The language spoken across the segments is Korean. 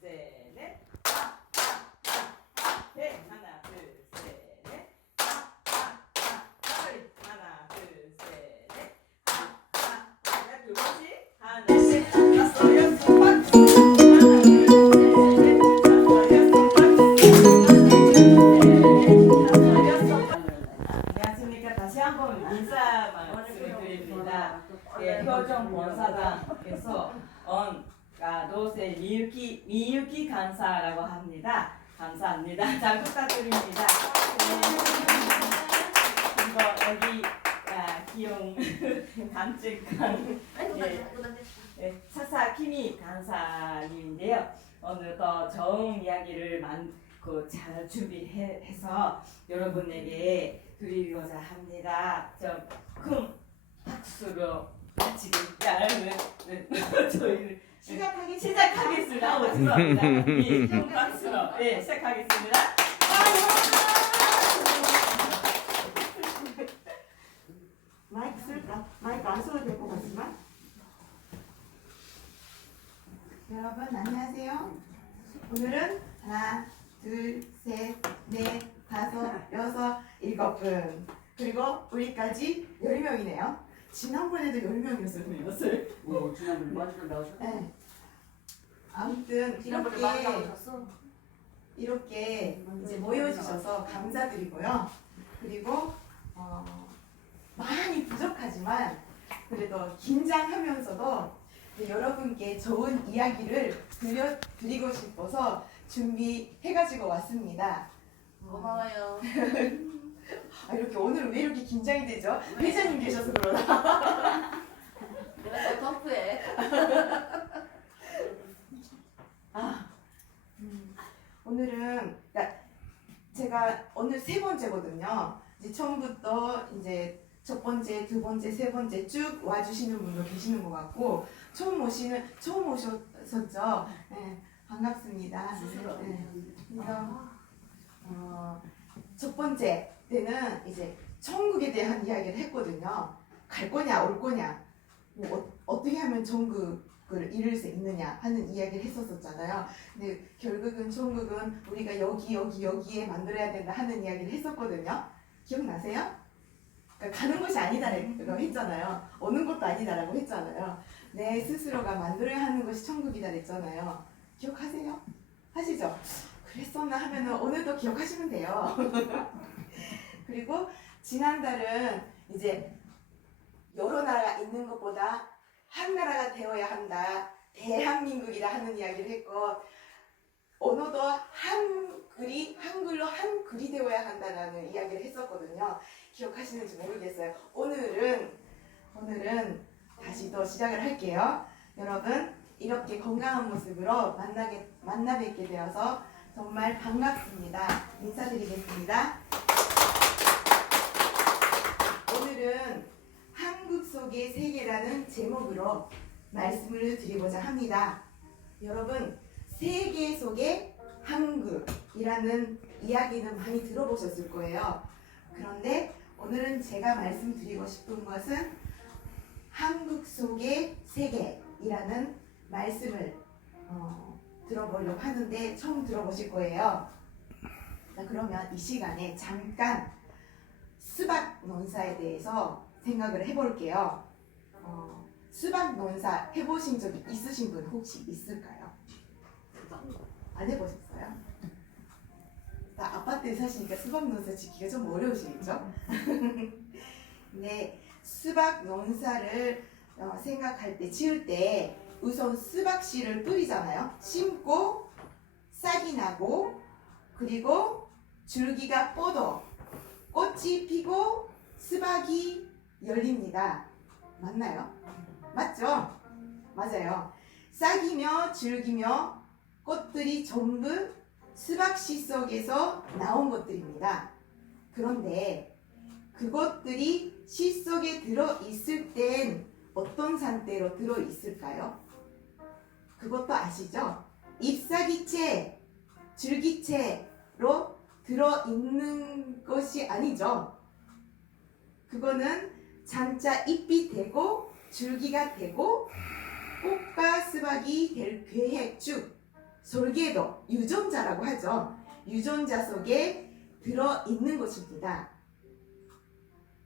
셋, 넷. 네, 하나, 둘, 셋, 넷. 하나, 둘, 셋, 넷. 두 번씩. 하나, 셋, 다섯, 여섯, 박수. 하나, 둘, 안녕하십니까. 다시 한번 인사 말씀드립니다. 예, 효정 본사장께서 노세 미유키 간사라고 합니다. 감사합니다. 잘 부탁드립니다. 그리고 여기 귀여운 간직한 사사키미 간사님인데요. 오늘도 좋은 이야기를 잘 준비해서 여러분에게 드리고자 합니다. 좀 큰 박수로 지금 저희를 시작하겠습니다. 죄송합니다. 큰 박수로 시작하겠습니다. 마이크 쓸까? 마이크 안 써도 될 것 같지만. 여러분 안녕하세요. 오늘은 하나, 둘, 셋, 넷, 다섯, 여섯, 일곱 분. 그리고 우리까지 10명이네요. 지난번에도 10명이었어요, 돌렸어요. 지난번에 마지막 나오셨어? 네. 아무튼 지난번에 많이 나오셨어? 이렇게 이제 모여주셔서 감사드리고요. 그리고 많이 부족하지만 그래도 긴장하면서도 여러분께 좋은 이야기를 들려드리고 싶어서 준비해가지고 왔습니다. 고마워요. 이렇게 오늘 왜 이렇게 긴장이 되죠? 회장님 계셔서 그러나? 내가 더 터프해. 오늘은 제가 오늘 세 번째거든요. 이제 처음부터 이제 첫 번째, 두 번째, 세 번째 쭉 와주시는 분도 계시는 것 같고 처음 오셨었죠. 네, 반갑습니다. 네, 그래서 첫 번째 때는 이제 천국에 대한 이야기를 했거든요. 갈 거냐 올 거냐, 어떻게 하면 천국을 이룰 수 있느냐 하는 이야기를 했었잖아요. 근데 결국은 천국은 우리가 여기에 만들어야 된다 하는 이야기를 했었거든요. 기억나세요? 그러니까 가는 것이 아니다라고 했잖아요. 오는 것도 아니다라고 했잖아요. 내 스스로가 만들어야 하는 것이 천국이다 그랬잖아요. 기억하세요? 하시죠? 그랬었나 하면은 오늘도 기억하시면 돼요. 그리고 지난달은 이제 여러 나라가 있는 것보다 한 나라가 되어야 한다. 대한민국이라 하는 이야기를 했고 언어도 한글로 한글이 되어야 한다라는 이야기를 했었거든요. 기억하시는지 모르겠어요. 오늘은 다시 또 시작을 할게요. 여러분 이렇게 건강한 모습으로 만나 뵙게 되어서 정말 반갑습니다. 인사드리겠습니다. 오늘은 한국 속의 세계라는 제목으로 말씀을 드리고자 합니다. 여러분 세계 속의 한국이라는 이야기는 많이 들어보셨을 거예요. 그런데 오늘은 제가 말씀드리고 싶은 것은 한국 속의 세계이라는 말씀을 들어보려고 하는데 처음 들어보실 거예요. 자, 그러면 이 시간에 잠깐 수박 논사에 대해서 생각을 해볼게요. 수박 논사 해보신 적이 있으신 분 혹시 있을까요? 안 해보셨어요? 아파트에 사시니까 수박 논사 짓기가 좀 어려우시겠죠? 네, 수박 논사를 생각할 때, 지을 때 우선 수박 씨를 뿌리잖아요. 심고 싹이 나고 그리고 줄기가 뻗어 꽃이 피고 수박이 열립니다. 맞나요? 맞죠? 맞아요. 싹이며 줄기며 꽃들이 전부 수박씨 속에서 나온 것들입니다. 그런데 그것들이 씨 속에 들어있을 땐 어떤 상태로 들어있을까요? 그것도 아시죠? 잎사귀채, 줄기채로 들어있는 것이 아니죠. 그거는 장차 잎이 되고 줄기가 되고 꽃과 수박이 될 계획 중 설계도, 유전자라고 하죠. 유전자 속에 들어있는 것입니다.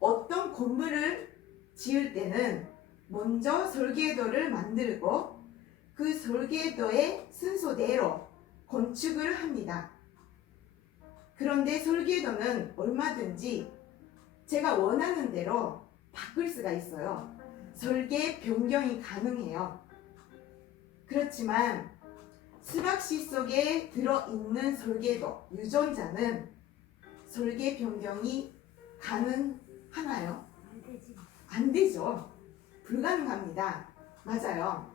어떤 건물을 지을 때는 먼저 설계도를 만들고 그 설계도의 순서대로 건축을 합니다. 그런데 설계도는 얼마든지 제가 원하는 대로 바꿀 수가 있어요. 설계 변경이 가능해요. 그렇지만 수박씨 속에 들어있는 설계도, 유전자는 설계 변경이 가능하나요? 안 되지. 안 되죠. 불가능합니다. 맞아요.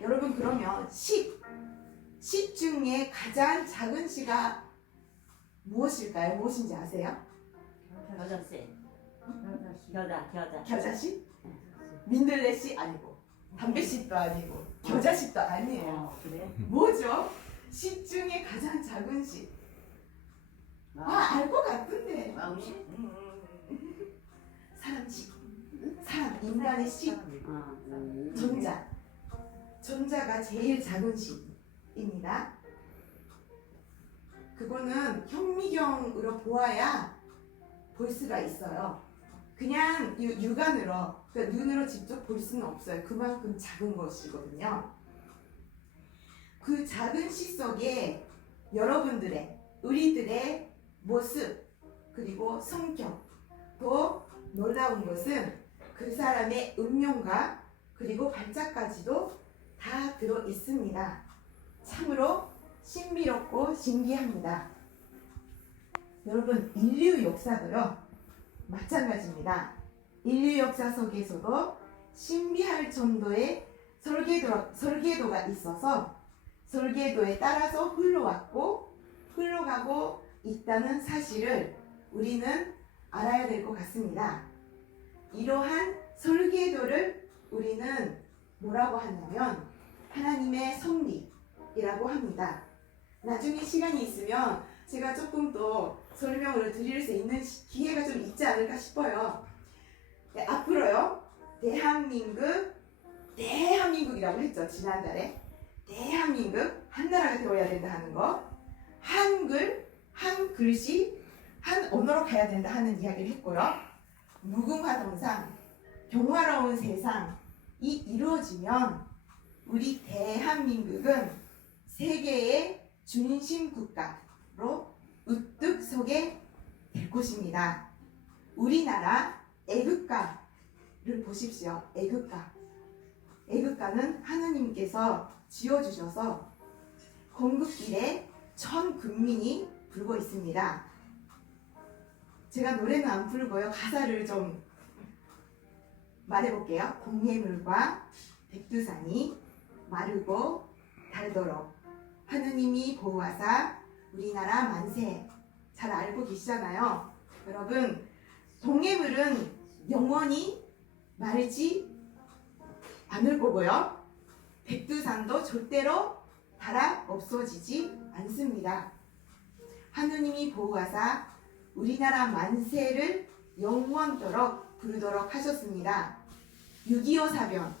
여러분 그러면 10 중에 가장 작은 시가 무엇일까요? 무엇인지 아세요? 겨자씨. 겨자. 겨자씨? 민들레씨 아니고 담배씨도 아니고 겨자씨도 아니에요. 그래? 뭐죠? 시 중에 가장 작은 시. 알 것 같은데. 마음씨? 사람 시. 사람, 인간의 시. 전자. 전자가 제일 작은 시입니다. 그거는 현미경으로 보아야 볼 수가 있어요. 그냥 육안으로, 그러니까 눈으로 직접 볼 수는 없어요. 그만큼 작은 것이거든요. 그 작은 시 속에 여러분들의, 우리들의 모습, 그리고 성격, 또 놀라운 것은 그 사람의 운명과 그리고 발자까지도 다 들어 있습니다. 참으로 신비롭고 신기합니다. 여러분, 인류 역사도요, 마찬가지입니다. 인류 역사 속에서도 신비할 정도의 설계도가 있어서 설계도에 따라서 흘러가고 있다는 사실을 우리는 알아야 될 것 같습니다. 이러한 설계도를 우리는 뭐라고 하냐면 하나님의 섭리이라고 합니다. 나중에 시간이 있으면 제가 조금 더 설명을 드릴 수 있는 기회가 좀 있지 않을까 싶어요. 네, 앞으로요, 대한민국이라고 했죠, 지난달에. 대한민국, 한 나라가 되어야 된다 하는 거, 한 글씨, 한 언어로 가야 된다 하는 이야기를 했고요. 무궁화 동상, 평화로운 세상이 이루어지면 우리 대한민국은 세계의 중심 국가로 우뚝 서게 될 것입니다. 우리나라 애국가를 보십시오. 애국가는 하느님께서 지어주셔서 건국일에 전 국민이 부르고 있습니다. 제가 노래는 안 부르고요. 가사를 좀 말해볼게요. 동해물과 백두산이 마르고 닳도록 하느님이 보호하사 우리나라 만세. 잘 알고 계시잖아요. 여러분, 동해물은 영원히 마르지 않을 거고요. 백두산도 절대로 닳아 없어지지 않습니다. 하느님이 보호하사 우리나라 만세를 영원토록 부르도록 하셨습니다. 6.25 사변,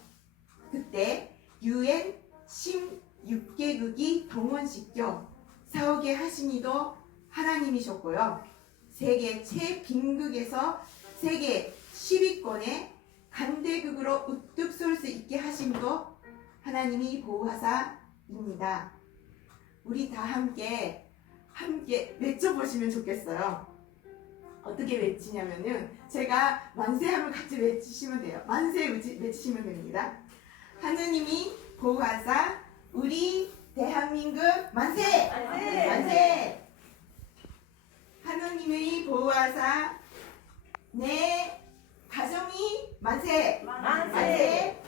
그때 UN 16개국이 동원시켜 싸우게 하신 이도 하나님이셨고요. 세계 최빈국에서 세계 10위권의 강대국으로 우뚝 설 수 있게 하심도 하나님이 보호하사입니다. 우리 다 함께 외쳐보시면 좋겠어요. 어떻게 외치냐면은 제가 만세하면 같이 외치시면 돼요. 만세 외치시면 됩니다. 하느님이 보호하사 우리 대한민국 만세! 만세! 만세! 하느님이 보호하사 내 가정이 만세! 만세!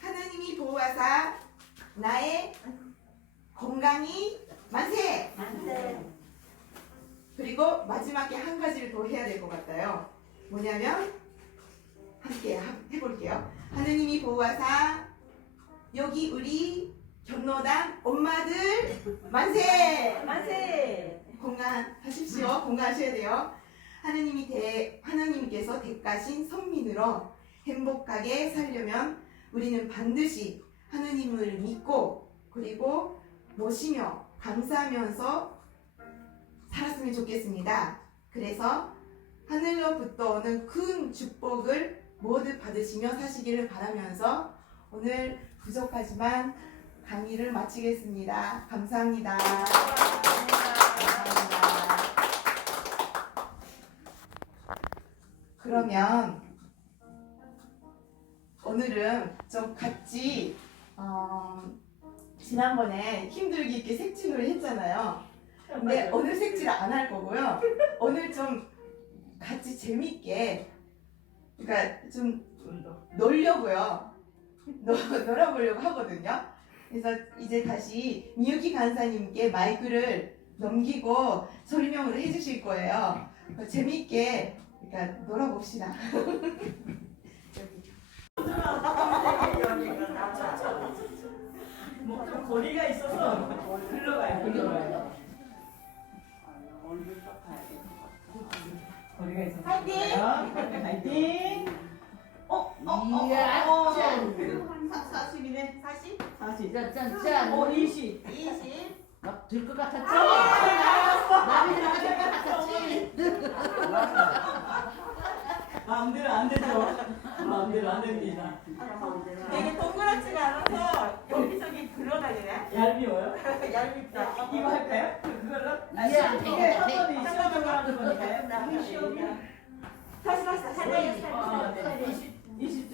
하느님이 보호하사 나의 건강이 만세! 그리고 마지막에 한 가지를 더 해야 될 것 같아요. 뭐냐면 함께 해볼게요. 하느님이 보호하사 여기 우리 견노당 엄마들 만세! 만세! 건강하십시오. 건강하셔야 돼요. 하느님께서 대가신 선민으로 행복하게 살려면 우리는 반드시 하느님을 믿고 그리고 모시며 감사하면서 살았으면 좋겠습니다. 그래서 하늘로부터 오는 큰 축복을 모두 받으시며 사시기를 바라면서 오늘 부족하지만 강의를 마치겠습니다. 감사합니다. 감사합니다. 그러면 오늘은 좀 같이 지난번에 힘들게 이렇게 색칠을 했잖아요. 근데 오늘 색칠 안 할 거고요. 오늘 좀 같이 재밌게, 그러니까 좀 놀려고요. 놀아보려고 하거든요. 그래서 이제 다시 미유키 간사님께 마이크를 넘기고 설명을 해주실 거예요. 재밌게, 그러니까 놀아봅시다. 좀 거리가 있어서 흘러가요. 거리가 있어서. 파이팅! 이야, 40이네. 40? 40. 짠짠짠. 20. 20. 막 들 것 같았지? 남이 들어갈 것 같았지? 마음대로 안 되죠. 마음대로 안 됩니다. 되게 동그랗지가 않아서 여기저기 굴러다니네. 얄미워요? 얄밉다. 이거 할까요? 그걸로? 이해안 돼. 시험이 시험적으로 하는 거니까요. 시험이. 다시. 20점.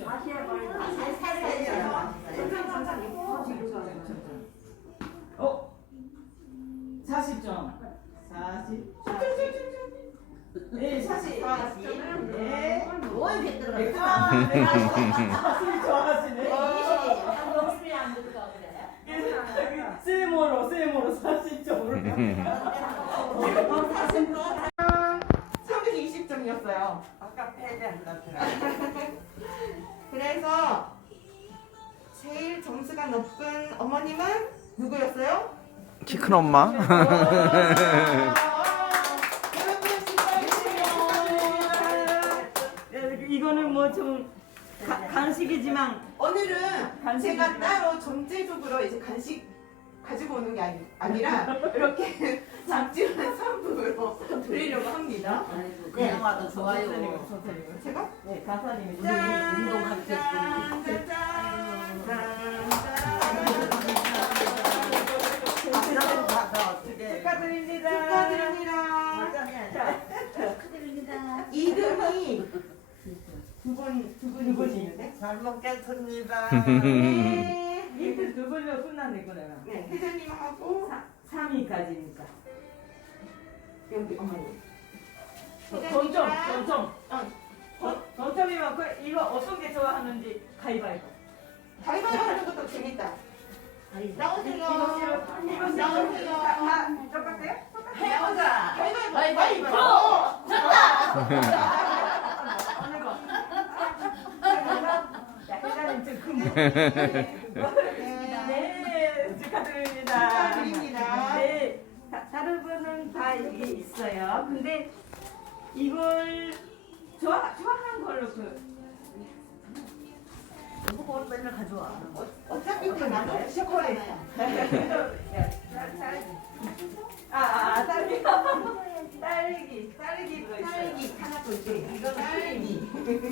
어? 40점. 40. 네, 40. 네. 뭘 이렇게 들어가? 40 좋아하시네. 세모로 40점으로. 320점이었어요. 아까 패배한다. 그래서 제일 점수가 높은 어머님은 누구였어요? 키 큰 엄마. 이거는 뭐 좀 간식이지만 오늘은 간식이지만. 제가 따로 전체적으로 이제 간식 가지고 오는 게 아니라 이렇게 작지만 상품으로 드리려고 합니다. 그냥 와도 좋아요. 제가 네, 가사님이 운동할 때 축하드립니다. 축하드립니다. 2등이 두 분이 있는데? 잘 먹겠습니다. 네. 이들 두 분이면 끝났네, 그러면. 네, 회장님하고 3위까지니까. 여기 어머니. 동점. 동점이면 이거 어떤 게 좋아하는지 가위바위보. 가위바위보 하는 것도 재밌다. 나오세요. 이거 나오세요. 똑같아요? 해보자. 가위바위보. 어느 거? 야, 회장님 좀 금. 네, 축하드립니다. 축하드립니다. 네, 다른 분은 다 이게 있어요. 근데 이걸 좋아하는 걸로 그걸 맨날 가져와. 어차피 다 나눠 초콜릿. 딸기 들어있어요. 딸기 하나 더 있게. 이거 딸기.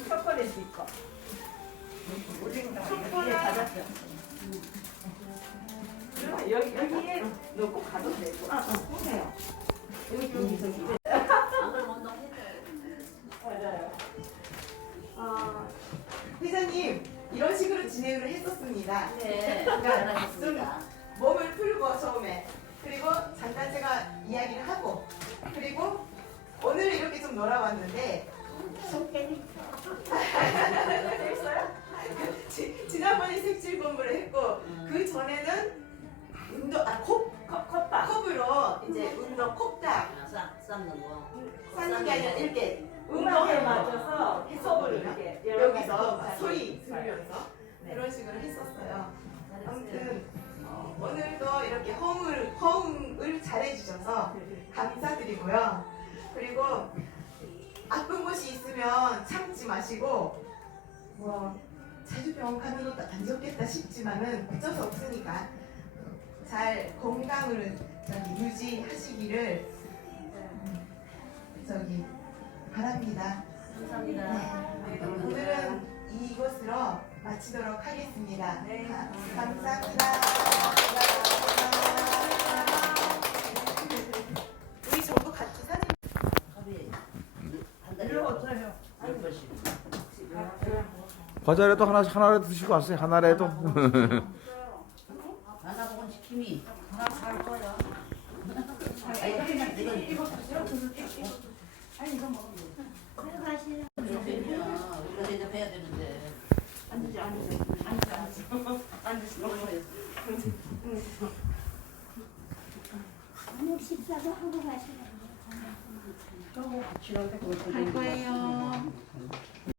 초콜릿 있고. 초콜릿. 받았죠. 여기에 넣고 가도 되고. 보세요. 여기. 맞아요. 회장님 이런 식으로 진행을 했었습니다. 네, 그러니까 잘하셨습니다. 몸을 풀고 처음에 그리고 잠깐 제가 이야기를 하고 그리고 오늘 이렇게 좀 놀아봤는데 지난번에 색칠 공부를 했고 그 전에는 컵으로 이제 운동 콕딱 쌈는 거. 쌓는 게 아니라 이렇게 음악에 맞춰서 컵을 이렇게 여기서 막 소리 들으면서 네. 그런 식으로 했었어요. 아무튼 오늘도 이렇게 호응을 잘해주셔서 감사드리고요. 그리고 아픈 곳이 있으면 참지 마시고 뭐 자주 병원 가는 것도 안 좋겠다 싶지만은 어쩔 수 없으니까 잘 건강을 유지하시기를 바랍니다. 감사합니다. 오늘은 이것으로 마치도록 하겠습니다. 네. 감사합니다. 우리 전부 같이 사진. 이거 어떠세요? 과자라도 하나라도 드시고 왔어요. 하나라도. 하나 보고 시킴이. 하나 갈 거야. 이거 드세요? 아니 이거 먹어. 우리가 대접해야 되는데. 앉으지. 저녁 식사도 하고 가시라고요. 갈 거예요.